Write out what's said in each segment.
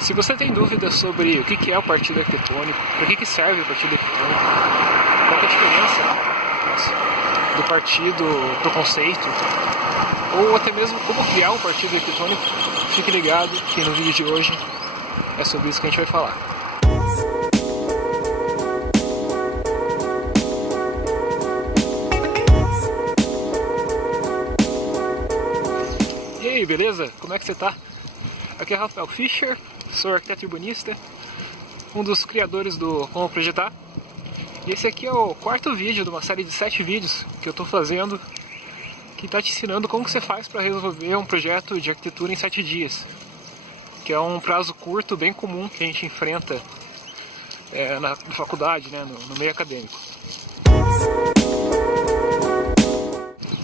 Se você tem dúvidas sobre o que é o partido arquitetônico, para que serve o partido arquitetônico, qual é a diferença do partido para o conceito, ou até mesmo como criar um partido arquitetônico, fique ligado que no vídeo de hoje é sobre isso que a gente vai falar. E aí, beleza? Como é que você tá? Aqui é Rafael Fischer, sou arquiteto urbanista, um dos criadores do Como Projetar. E esse aqui é o quarto vídeo de uma série de 7 vídeos que eu estou fazendo, que está te ensinando como que você faz para resolver um projeto de arquitetura em 7 dias. Que é um prazo curto, bem comum, que a gente enfrenta na faculdade, né, no meio acadêmico.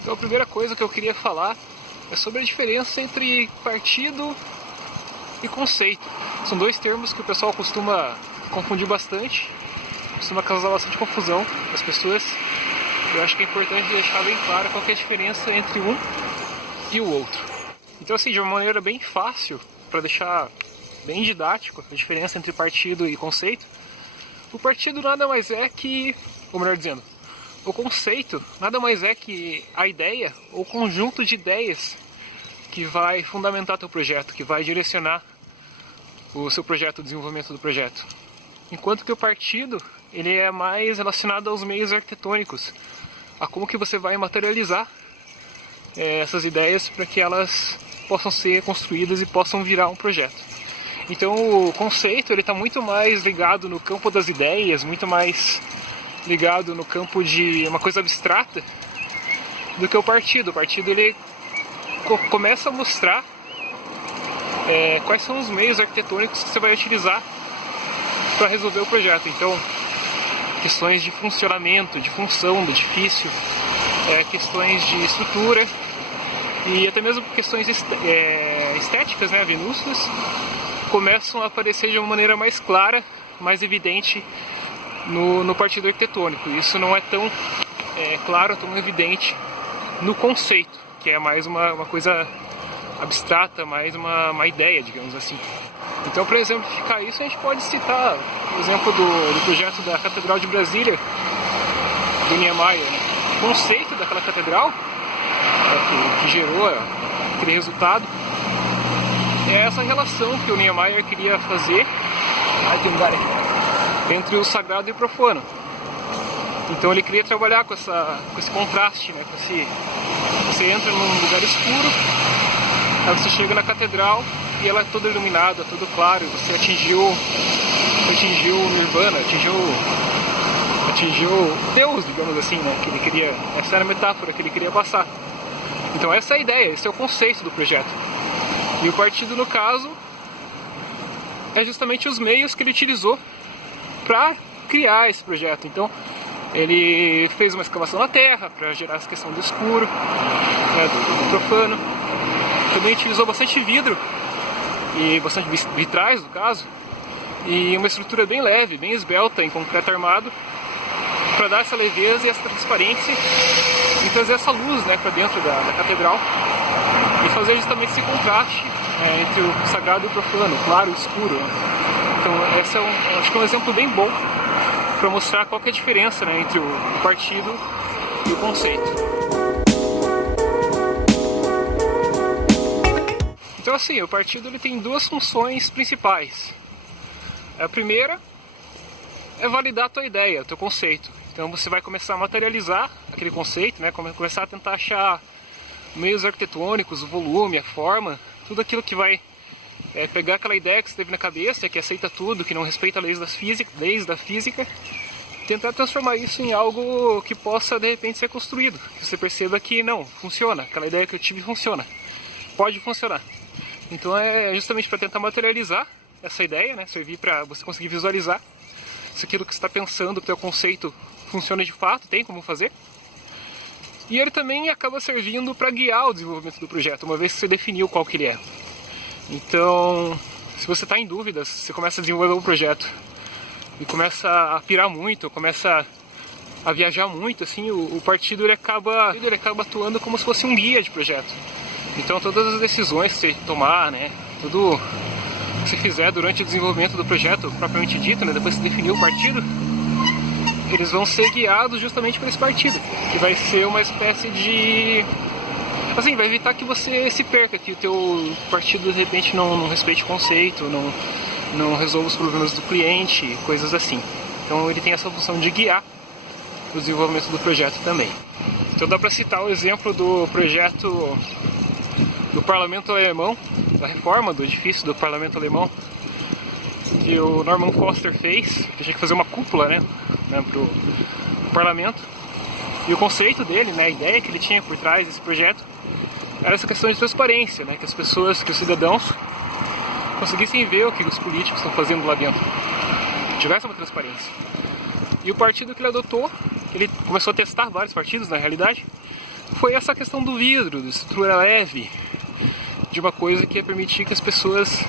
Então a primeira coisa que eu queria falar é sobre a diferença entre partido e conceito. São dois termos que o pessoal costuma confundir bastante, costuma causar bastante confusão nas pessoas. Eu acho que é importante deixar bem claro qual que é a diferença entre um e o outro. Então assim, de uma maneira bem fácil, para deixar bem didático a diferença entre partido e conceito, o partido nada mais é que, ou melhor dizendo, o conceito nada mais é que a ideia ou conjunto de ideias que vai fundamentar teu projeto, que vai direcionar o seu projeto, o desenvolvimento do projeto. Enquanto que o partido, ele é mais relacionado aos meios arquitetônicos, a como que você vai materializar essas ideias para que elas possam ser construídas e possam virar um projeto. Então o conceito ele está muito mais ligado no campo das ideias, muito mais ligado no campo de uma coisa abstrata do que o partido. O partido ele começa a mostrar quais são os meios arquitetônicos que você vai utilizar para resolver o projeto. Então, questões de funcionamento, de função do edifício, questões de estrutura e até mesmo questões estéticas, né, minúsculas, começam a aparecer de uma maneira mais clara, mais evidente no partido arquitetônico. Isso não é tão claro, tão evidente no conceito, que é mais uma coisa abstrata, mais uma ideia, digamos assim. Então, para exemplificar isso, a gente pode citar o exemplo do projeto da Catedral de Brasília, do Niemeyer. O conceito daquela catedral, que gerou aquele resultado, é essa relação que o Niemeyer queria fazer entre o sagrado e o profano. Então ele queria trabalhar com esse contraste, né? Você entra num lugar escuro, aí você chega na catedral e ela é toda iluminada, tudo claro, e você atingiu o Nirvana, atingiu Deus, digamos assim, né? Que ele queria, essa era a metáfora que ele queria passar. Então essa é a ideia, esse é o conceito do projeto. E o partido, no caso, é justamente os meios que ele utilizou para criar esse projeto. Então ele fez uma escavação na terra para gerar essa questão do escuro, né, do profano. Também utilizou bastante vidro, e bastante vitrais no caso, e uma estrutura bem leve, bem esbelta, em concreto armado, para dar essa leveza e essa transparência e trazer essa luz, né, para dentro da catedral e fazer justamente esse contraste entre o sagrado e o profano, o claro e o escuro. Então esse acho que é um exemplo bem bom para mostrar qual que é a diferença, né, entre o partido e o conceito. Então assim, o partido ele tem duas funções principais. A primeira é validar a tua ideia, o teu conceito. Então você vai começar a materializar aquele conceito, né, começar a tentar achar meios arquitetônicos, o volume, a forma, tudo aquilo que vai pegar aquela ideia que você teve na cabeça, que aceita tudo, que não respeita leis da física, tentar transformar isso em algo que possa de repente ser construído. Que você perceba que não, funciona, aquela ideia que eu tive funciona, pode funcionar. Então é justamente para tentar materializar essa ideia, né, servir para você conseguir visualizar se aquilo que você está pensando, o teu conceito funciona de fato, tem como fazer. E ele também acaba servindo para guiar o desenvolvimento do projeto, uma vez que você definiu qual que ele é. Então, se você está em dúvidas, você começa a desenvolver um projeto e começa a pirar muito, começa a viajar muito, assim, o partido ele acaba atuando como se fosse um guia de projeto. Então todas as decisões que você tomar, né, que você fizer durante o desenvolvimento do projeto propriamente dito, né, depois que você definiu o partido, eles vão ser guiados justamente por esse partido, que vai ser uma espécie de... assim, vai evitar que você se perca, que o teu partido de repente não respeite o conceito, não resolva os problemas do cliente, coisas assim. Então ele tem essa função de guiar o desenvolvimento do projeto também. Então dá para citar o exemplo do projeto do Parlamento Alemão, da reforma do edifício do Parlamento Alemão, que o Norman Foster fez, que tinha que fazer uma cúpula, né, pro parlamento. E o conceito dele, né, a ideia que ele tinha por trás desse projeto, era essa questão de transparência, né, que as pessoas, que os cidadãos conseguissem ver o que os políticos estão fazendo lá dentro, que tivesse uma transparência. E o partido que ele adotou, ele começou a testar vários partidos na realidade, foi essa questão do vidro, de estrutura leve, de uma coisa que ia permitir que as pessoas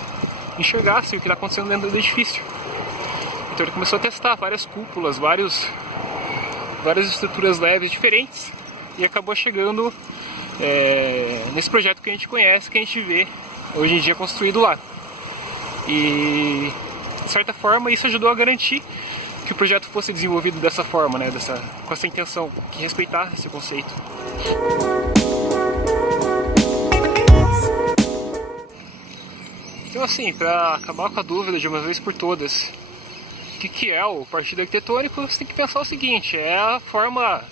enxergassem o que está acontecendo dentro do edifício. Então ele começou a testar várias cúpulas, várias estruturas leves diferentes, e acabou chegando nesse projeto que a gente conhece, que a gente vê hoje em dia construído lá. E de certa forma isso ajudou a garantir que o projeto fosse desenvolvido dessa forma, né, com essa intenção, que respeitasse esse conceito. Então assim, para acabar com a dúvida de uma vez por todas, o que é o partido arquitetônico, você tem que pensar o seguinte: é a forma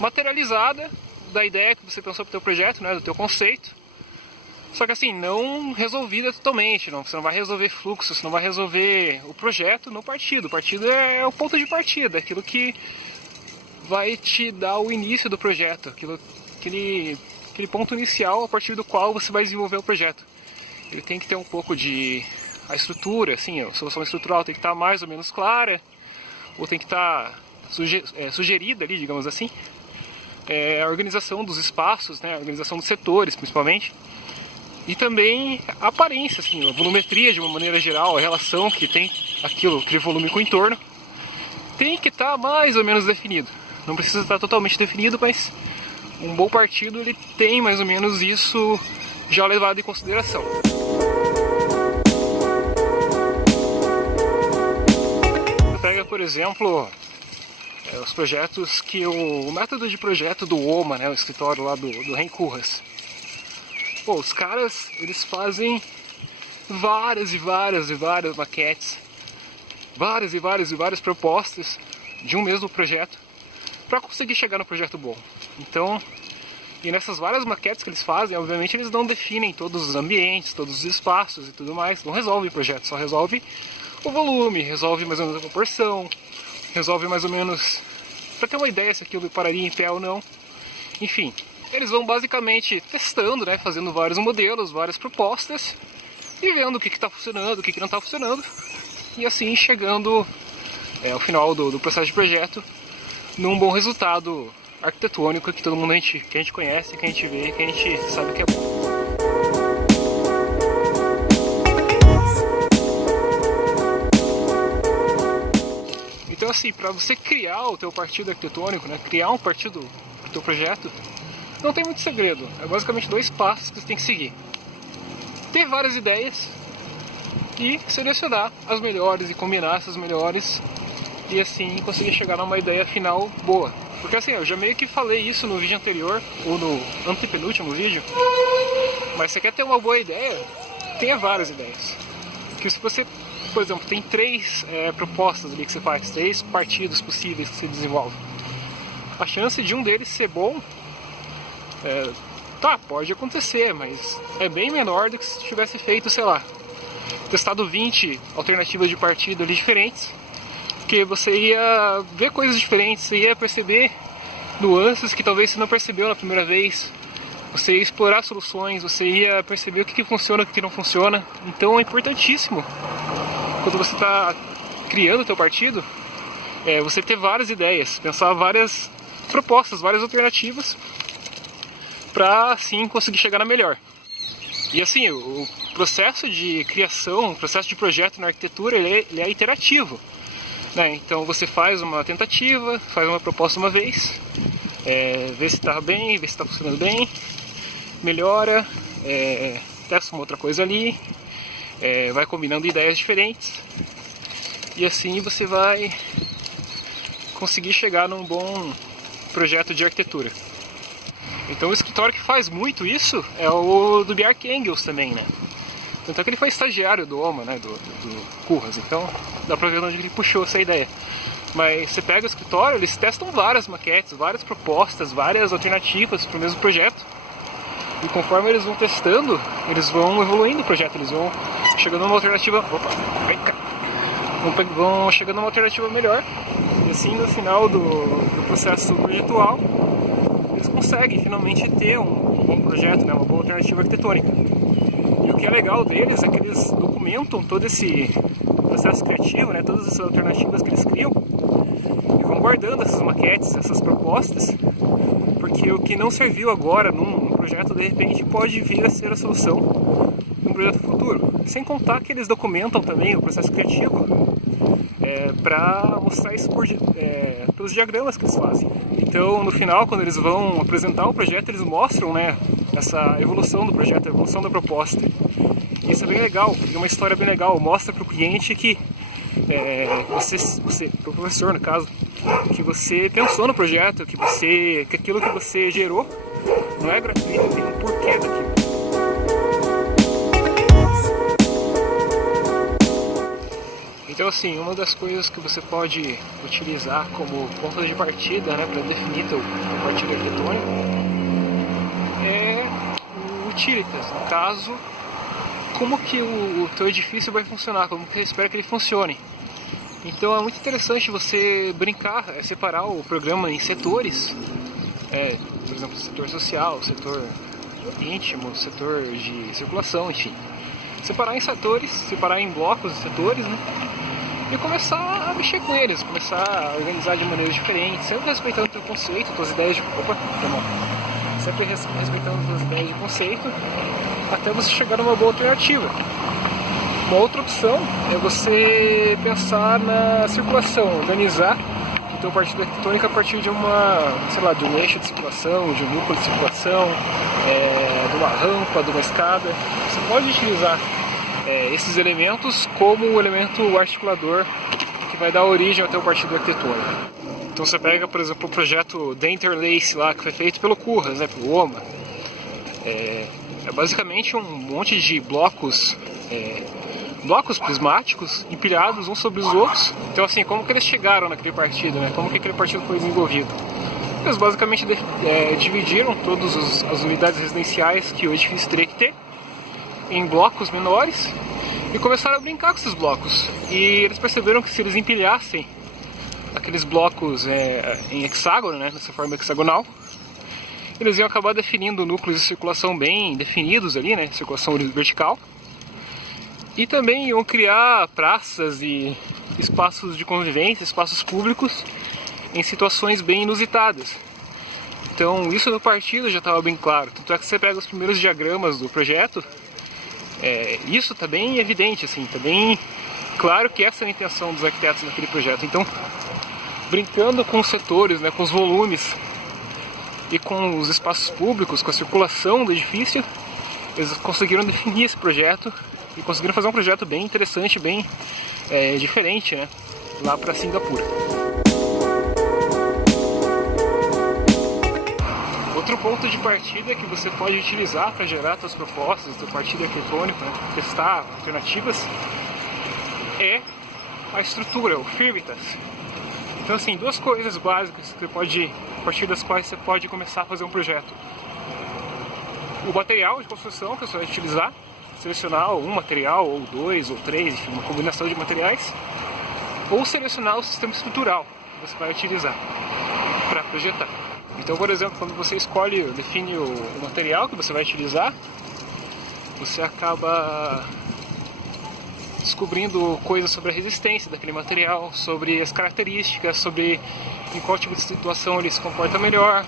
materializada da ideia que você pensou para o teu projeto, né, do teu conceito. Só que assim, não resolvida totalmente, você não vai resolver fluxo, você não vai resolver o projeto no partido. O partido é o ponto de partida, é aquilo que vai te dar o início do projeto, aquele ponto inicial a partir do qual você vai desenvolver o projeto. Ele tem que ter um pouco de... a estrutura, assim, a solução estrutural tem que estar mais ou menos clara, ou tem que estar sugerida ali, digamos assim. A organização dos espaços, né, a organização dos setores, principalmente. E também a aparência, assim, a volumetria de uma maneira geral, a relação que tem aquele volume com o entorno, tem que estar mais ou menos definido. Não precisa estar totalmente definido, mas um bom partido ele tem mais ou menos isso já levado em consideração. Pega, por exemplo, os projetos que o método de projeto do OMA, né, o escritório lá do Henk Koolhaas. Pô, os caras, eles fazem várias maquetes, várias propostas de um mesmo projeto para conseguir chegar no projeto bom. Então, e nessas várias maquetes que eles fazem, obviamente eles não definem todos os ambientes, todos os espaços e tudo mais, não resolve o projeto, só resolve o volume, resolve mais ou menos a proporção, resolve mais ou menos, para ter uma ideia se aquilo pararia em pé ou não, enfim. Eles vão basicamente testando, né, fazendo vários modelos, várias propostas e vendo o que está funcionando, o que não está funcionando, e assim chegando ao final do processo de projeto num bom resultado arquitetônico que todo mundo que a gente conhece, que a gente vê, que a gente sabe que é bom. Então assim, para você criar o teu partido arquitetônico, né, criar um partido para o teu projeto, não tem muito segredo, é basicamente 2 passos que você tem que seguir. Ter várias ideias e selecionar as melhores e combinar essas melhores e assim conseguir chegar numa ideia final boa. Porque assim, eu já meio que falei isso no vídeo anterior, ou no antepenúltimo vídeo, mas você quer ter uma boa ideia, tenha várias ideias. Que se você, por exemplo, tem 3 propostas ali que você faz, 3 partidos possíveis que você desenvolve, a chance de um deles ser bom pode acontecer, mas é bem menor do que se tivesse feito, sei lá, testado 20 alternativas de partido ali diferentes, porque você ia ver coisas diferentes, você ia perceber nuances que talvez você não percebeu na primeira vez, você ia explorar soluções, você ia perceber o que funciona e o que não funciona. Então é importantíssimo, quando você está criando o teu partido, você ter várias ideias, pensar várias propostas, várias alternativas, para assim conseguir chegar na melhor. E assim, o processo de criação, o processo de projeto na arquitetura, ele é iterativo, né? Então você faz uma tentativa, faz uma proposta uma vez, vê se está bem, vê se está funcionando bem, melhora, testa uma outra coisa ali, vai combinando ideias diferentes e assim você vai conseguir chegar num bom projeto de arquitetura. Então o escritório que faz muito isso é o do Bjarke Ingels também, né? Tanto é que ele foi estagiário do OMA, né? Do Curras, então dá pra ver onde ele puxou essa ideia. Mas você pega o escritório, eles testam várias maquetes, várias propostas, várias alternativas para o mesmo projeto. E conforme eles vão testando, eles vão evoluindo o projeto, eles vão chegando numa alternativa. Opa, vem cá! Vão chegando numa alternativa melhor. E assim no final do processo projetual, eles conseguem finalmente ter um bom projeto, né, uma boa alternativa arquitetônica. E o que é legal deles é que eles documentam todo esse processo criativo, né, todas essas alternativas que eles criam, e vão guardando essas maquetes, essas propostas, porque o que não serviu agora num projeto, de repente pode vir a ser a solução num projeto futuro. Sem contar que eles documentam também o processo criativo para mostrar isso pelos diagramas que eles fazem. Então, no final, quando eles vão apresentar o projeto, eles mostram, né, essa evolução do projeto, a evolução da proposta. E isso é bem legal, é uma história bem legal, mostra para o cliente que você, para o professor no caso, que você pensou no projeto, que aquilo que você gerou não é gratuito, tem um porquê daquilo. Então assim, uma das coisas que você pode utilizar como ponto de partida, né, para definir teu partido arquitetônico é o utilitas. No caso, como que o teu edifício vai funcionar, como que você espera que ele funcione. Então é muito interessante você brincar, separar o programa em setores, por exemplo, setor social, setor íntimo, setor de circulação, enfim. Separar em setores, separar em blocos de setores, né? E começar a mexer com eles, começar a organizar de maneiras diferentes, sempre respeitando o teu conceito, tuas ideias de... Sempre respeitando as tuas ideias de conceito, até você chegar numa boa alternativa. Uma outra opção é você pensar na circulação, organizar o teu partido arquitetônico a partir de de um eixo de circulação, de um núcleo de circulação, de uma rampa, de uma escada. Você pode utilizar esses elementos como o elemento articulador que vai dar origem ao teu partido arquitetônico. Então você pega, por exemplo, o projeto The Interlace lá, que foi feito pelo Curras, né, pelo OMA. É basicamente um monte de blocos prismáticos empilhados uns sobre os outros. Então assim, como que eles chegaram naquele partido, né? Como que aquele partido foi desenvolvido? Eles basicamente dividiram todas as unidades residenciais que o edifício teria que ter em blocos menores e começaram a brincar com esses blocos. E eles perceberam que se eles empilhassem aqueles blocos em hexágono, né, nessa forma hexagonal, eles iam acabar definindo núcleos de circulação bem definidos ali, né, circulação vertical, e também iam criar praças e espaços de convivência, espaços públicos em situações bem inusitadas. Então isso no partido já estava bem claro, tanto é que você pega os primeiros diagramas do projeto, isso está bem evidente, assim, está bem claro que essa é a intenção dos arquitetos naquele projeto. Então, brincando com os setores, né, com os volumes e com os espaços públicos, com a circulação do edifício, eles conseguiram definir esse projeto e conseguiram fazer um projeto bem interessante, bem diferente, né, lá para Singapura. Outro ponto de partida que você pode utilizar para gerar suas propostas do partido arquitetônico, né, testar alternativas, é a estrutura, o firmitas. Então assim, duas coisas básicas que a partir das quais você pode começar a fazer um projeto. O material de construção que você vai utilizar, selecionar um material, ou dois, ou três, enfim, uma combinação de materiais, ou selecionar o sistema estrutural que você vai utilizar para projetar. Então, por exemplo, quando você define o material que você vai utilizar, você acaba descobrindo coisas sobre a resistência daquele material, sobre as características, sobre em qual tipo de situação ele se comporta melhor,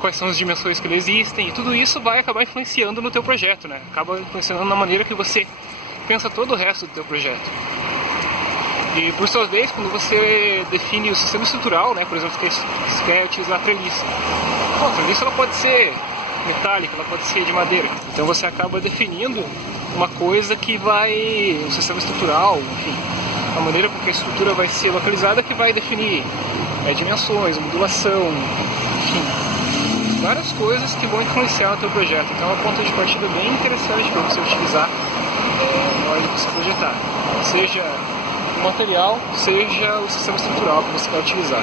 quais são as dimensões que ele existem, e tudo isso vai acabar influenciando no teu projeto, né? Acaba influenciando na maneira que você pensa todo o resto do teu projeto. E por sua vez, quando você define o sistema estrutural, né, por exemplo, você quer utilizar a treliça. Bom, a treliça ela pode ser metálica, ela pode ser de madeira. Então você acaba definindo uma coisa que vai, um sistema estrutural, enfim, a maneira com que a estrutura vai ser localizada que vai definir dimensões, modulação, enfim, várias coisas que vão influenciar no teu projeto. Então é uma ponta de partida bem interessante para você utilizar na hora de você projetar, seja o material, seja o sistema estrutural que você vai utilizar.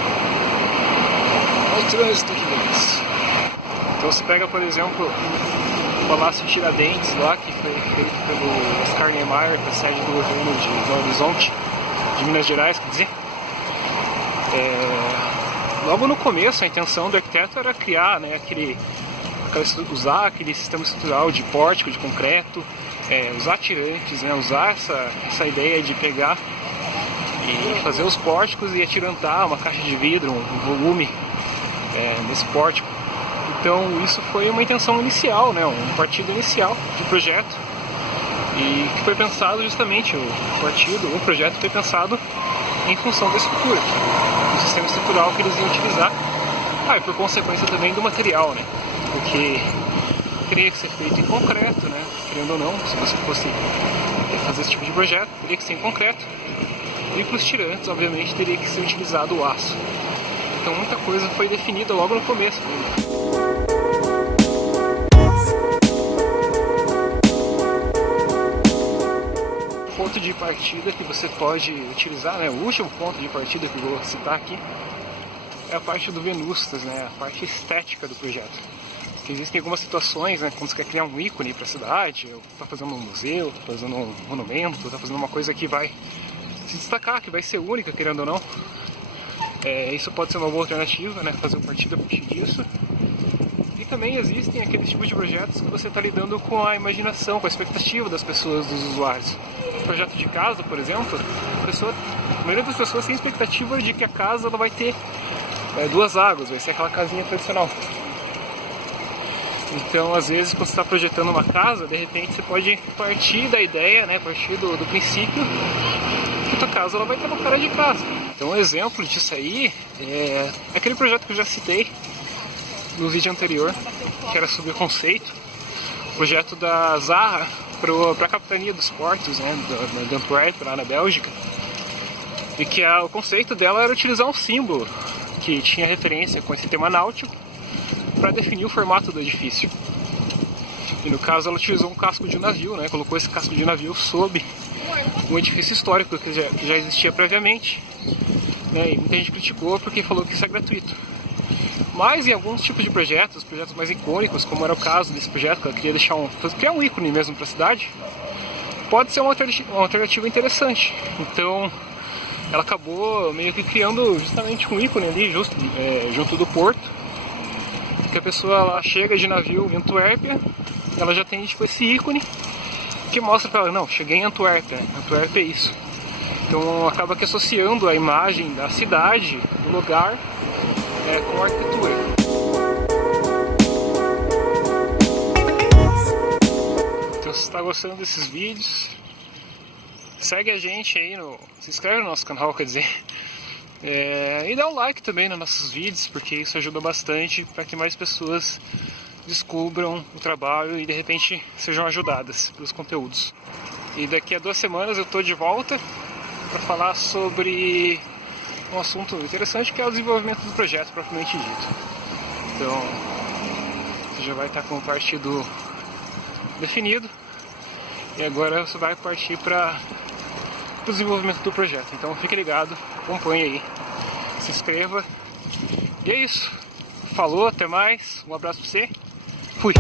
Olha o trânsito aqui deles. Então você pega, por exemplo, o Palácio Tiradentes lá, que foi feito pelo Oscar Niemeyer, para a sede do governo de Belo Horizonte, de Minas Gerais, quer dizer. Logo no começo, a intenção do arquiteto era criar, né, usar aquele sistema estrutural de pórtico, de concreto, usar tirantes, né, usar essa ideia de pegar e fazer os pórticos e atirantar uma caixa de vidro, um volume nesse pórtico. Então isso foi uma intenção inicial, né, um partido inicial de projeto, e que foi pensado justamente, o projeto foi pensado em função da estrutura, do sistema estrutural que eles iam utilizar, e por consequência também do material, né, porque teria que ser feito em concreto, né, querendo ou não, se você fosse fazer esse tipo de projeto, teria que ser em concreto, e para os tirantes, obviamente, teria que ser utilizado o aço. Então muita coisa foi definida logo no começo. O ponto de partida que você pode utilizar, né, o último ponto de partida que eu vou citar aqui, é a parte do Venustas, né, a parte estética do projeto. Porque existem algumas situações, né, quando você quer criar um ícone para a cidade, ou está fazendo um museu, está fazendo um monumento, está fazendo uma coisa que vai se destacar, que vai ser única, querendo ou não. Isso pode ser uma boa alternativa, né, fazer uma partida a partir disso. E também existem aqueles tipos de projetos que você está lidando com a imaginação, com a expectativa das pessoas, dos usuários. Um projeto de casa, por exemplo, a maioria das pessoas tem expectativa de que a casa ela vai ter duas águas, vai ser aquela casinha tradicional. Então, às vezes, quando você está projetando uma casa, de repente você pode partir da ideia, né, partir do princípio que a tua casa ela vai ter uma cara de casa. Então, um exemplo disso aí é aquele projeto que eu já citei no vídeo anterior, que era sobre o conceito, o projeto da Zaha para a capitania dos portos, né, de Antwerp, lá na Bélgica, e que o conceito dela era utilizar um símbolo que tinha referência com esse tema náutico para definir o formato do edifício. E no caso ela utilizou um casco de navio, né, colocou esse casco de navio sob um edifício histórico que já existia previamente, né, e muita gente criticou porque falou que isso é gratuito. Mas em alguns tipos de projetos mais icônicos, como era o caso desse projeto, que ela queria criar um ícone mesmo para a cidade, pode ser uma alternativa interessante. Então ela acabou meio que criando justamente um ícone ali junto do porto, que a pessoa ela chega de navio em Antuérpia, ela já tem tipo esse ícone que mostra para ela, não, cheguei em Antuérpia, Antuérpia é isso. Então acaba que associando a imagem da cidade, do lugar, com a arquitetura. Então se você está gostando desses vídeos, segue a gente aí, se inscreve no nosso canal, quer dizer, e dá um like também nos nossos vídeos, porque isso ajuda bastante para que mais pessoas descubram o trabalho e de repente sejam ajudadas pelos conteúdos. E daqui a 2 semanas eu estou de volta para falar sobre um assunto interessante, que é o desenvolvimento do projeto propriamente dito. Então você já vai estar com o partido definido e agora você vai partir para o desenvolvimento do projeto. Então fique ligado, acompanhe aí, se inscreva, e é isso. Falou, até mais, um abraço para você, fui!